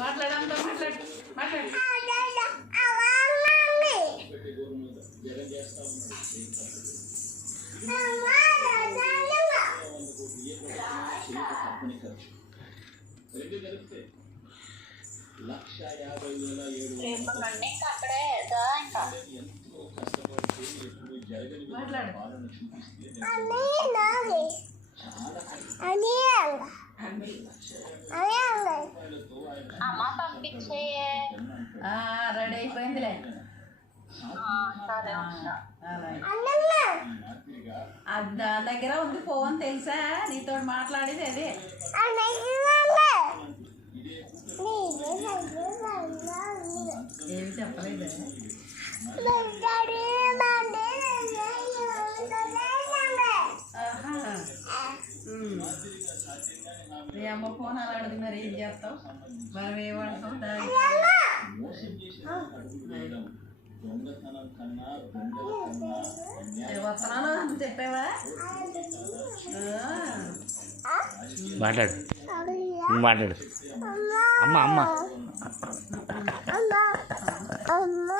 మాట్లాడంతా మాట్లాడు మాట్లాడు. అమ్మా పంపించే రెడీ అయిపోయిందిలే. దాని దగ్గర ఉంది ఫోన్ తెలుసా, నీతో మాట్లాడేది అదే. ఏమి చెప్పలేదు. మీ అమ్మ ఫోన్ అలాంటిది, మరి ఏం చేస్తావు? మనం ఏమంటాం దాన్ని? వస్తున్నాను అని చెప్పావా? మాట్లాడు మాట్లాడు. అమ్మ అమ్మ అమ్మ